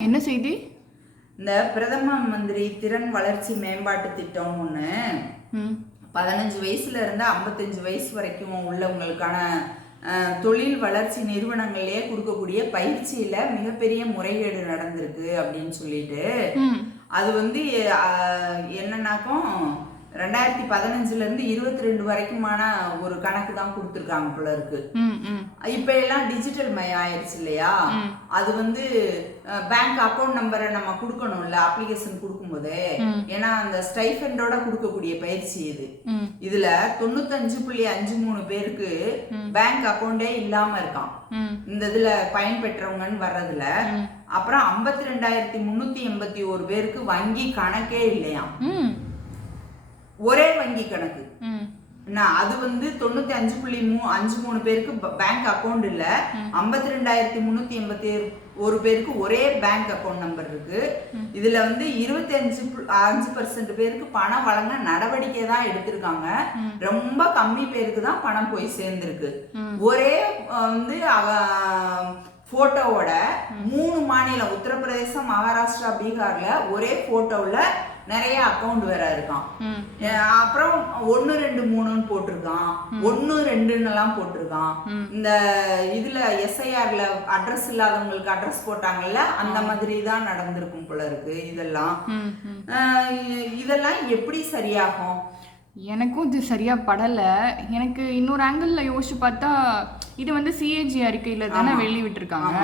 என்ன செய்தி? இந்த பிரதம மந்திரி திறன் வளர்ச்சி மேம்பாட்டு திட்டம் ஒன்று பதினஞ்சு வயசுல இருந்து ஐம்பத்தஞ்சு வயசு வரைக்கும் உள்ளவங்களுக்கான தொழில் வளர்ச்சி நிறுவனங்கள்லயே கொடுக்கக்கூடிய பயிற்சியில மிகப்பெரிய முறைகேடு நடந்திருக்கு அப்படின்னு சொல்லிட்டு. அது வந்து என்னன்னாக்கும் ரெண்டாயிரத்தி பதினஞ்சுல இருந்து இருபத்தி ரெண்டு வரைக்குமான ஒரு கணக்கு தான் கொடுத்துருக்காங்க போல இருக்கு. ம் ம். இப்ப எல்லாம் டிஜிட்டல் மயம் ஆயிடுச்சு இல்லையா? அது வந்து பேங்க் அக்கவுண்ட் நம்பரை நம்ம கொடுக்கணும்ல அப்ளிகேஷன் கொடுக்கும்போது. ஏன்னா அந்த ஸ்டைஃபண்டோட கொடுக்கக்கூடிய பயிற்சி இது. ம். இதுல தொண்ணூத்தஞ்சு புள்ளி அஞ்சு மூணு பேருக்கு பேங்க் அக்கவுண்டே இல்லாம இருக்கான் ம். இந்த இதுல பயன்பெற்றவங்கன்னு வர்றதுல அப்புறம் ஐம்பத்தி ரெண்டாயிரத்தி முன்னூத்தி எண்பத்தி ஒரு பேருக்கு வங்கி கணக்கே இல்லையாம். ம். ஒரே வங்கி கணக்கு. நான் அது வந்து தொண்ணூத்தி அஞ்சு புள்ளி மூ அஞ்சு மூணு பேருக்கு பேங்க் அக்கவுண்ட் இல்ல. ஐம்பத்தி ரெண்டாயிரத்தி முன்னூத்தி எண்பத்தி ஒரு பேருக்கு ஒரே பேங்க் அக்கவுண்ட் நம்பர் இருக்கு. இதுல வந்து இருபத்தி அஞ்சு அஞ்சு பர்சன்ட் பேருக்கு பணம் வழங்க நடவடிக்கை தான் எடுத்திருக்காங்க. ரொம்ப கம்மி பேருக்கு தான் பணம் போய் சேர்ந்திருக்கு. ஒரே வந்து போட்டோவோட மூணு மாநிலம் உத்தரப்பிரதேசம் மகாராஷ்டிரா பீகார்ல ஒரே போட்டோவில் நிறைய அக்கவுண்ட் வேற இருக்கான் அப்புறம் ஒன்னு ரெண்டு மூணுன்னு போட்டிருக்கான் ஒன்னு ரெண்டுன்னு எல்லாம் போட்டிருக்கான் இந்த இதுல எஸ்ஐஆர்ல அட்ரஸ் இல்லாதவங்களுக்கு அட்ரஸ் போட்டாங்கல்ல அந்த மாதிரி தான் நடந்திருக்கும் போல இருக்கு இதெல்லாம். இதெல்லாம் எப்படி சரியாகும்? எனக்கும் இது சரியா படல. எனக்கு இன்னொரு ஆங்கிள் யோசிச்சு பார்த்தா இது வந்து சிஏஜி அறிக்கையில தானே வெளிய விட்டுருக்காங்க.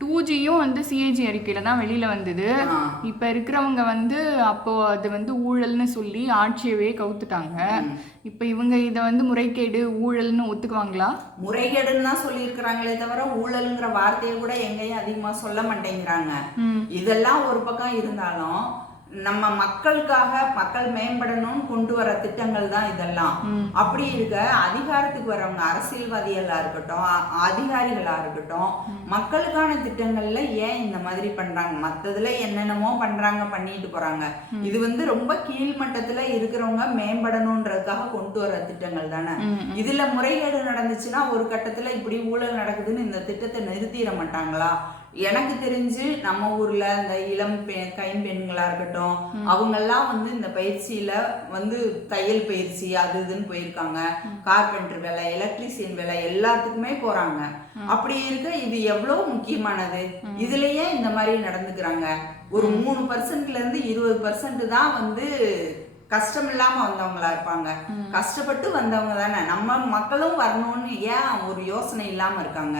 டூ ஜியும் வந்து சிஏஜி அறிக்கையில தான் வெளியில வந்தது. இப்ப இருக்கிறவங்க வந்து அப்போ அது வந்து ஊழல்னு சொல்லி ஆட்சியவே கவுத்துட்டாங்க. இப்ப இவங்க இத வந்து முறைகேடு ஊழல்னு ஒத்துக்குவாங்களா? முறைகேடுன்னு தான் சொல்லியிருக்கிறாங்களே தவிர ஊழல்ங்கிற வார்த்தையை கூட எங்கேயும் அதிகமா சொல்ல மாட்டேங்கிறாங்க. இதெல்லாம் ஒரு பக்கம் இருந்தாலும் நம்ம மக்களுக்காக மக்கள் மேம்படணும்னு கொண்டு வர திட்டங்கள் தான் இதெல்லாம். அப்படி இருக்க அதிகாரத்துக்கு வரவங்க அரசியல்வாதிகளா இருக்கட்டும் அதிகாரிகளா இருக்கட்டும் மக்களுக்கான திட்டங்கள்ல ஏன் இந்த மாதிரி பண்றாங்க? மத்ததுல என்னென்னமோ பண்றாங்க பண்ணிட்டு போறாங்க. இது வந்து ரொம்ப கீழ்மட்டத்துல இருக்கிறவங்க மேம்படணுன்றதுக்காக கொண்டு வர திட்டங்கள் தானே. இதுல முறைகேடு நடந்துச்சுன்னா ஒரு கட்டத்துல இப்படி ஊழல் நடக்குதுன்னு இந்த திட்டத்தை நிறுத்திட மாட்டாங்களா? எனக்கு தெரிஞ்சு நம்ம ஊர்ல இந்த இளம் பெ கைம்பெண்களா இருக்கட்டும் அவங்கெல்லாம் வந்து இந்த பயிற்சியில வந்து தையல் பயிற்சி அது இதுன்னு போயிருக்காங்க. கார்பெண்டர் வேலை எலக்ட்ரீசியன் வேலை எல்லாத்துக்குமே போறாங்க. அப்படி இருக்க இது எவ்வளவு முக்கியமானது? இதுலயே இந்த மாதிரி நடந்துக்கிறாங்க. ஒரு மூணு பர்சன்ட்ல இருந்து இருபது பர்சன்ட் தான் வந்து கஷ்டம் இல்லாம வந்தவங்களா இருப்பாங்க. கஷ்டப்பட்டு வந்தவங்க தானே. நம்ம மக்களும் வரணும்னு ஏன் ஒரு யோசனை இல்லாம இருக்காங்க?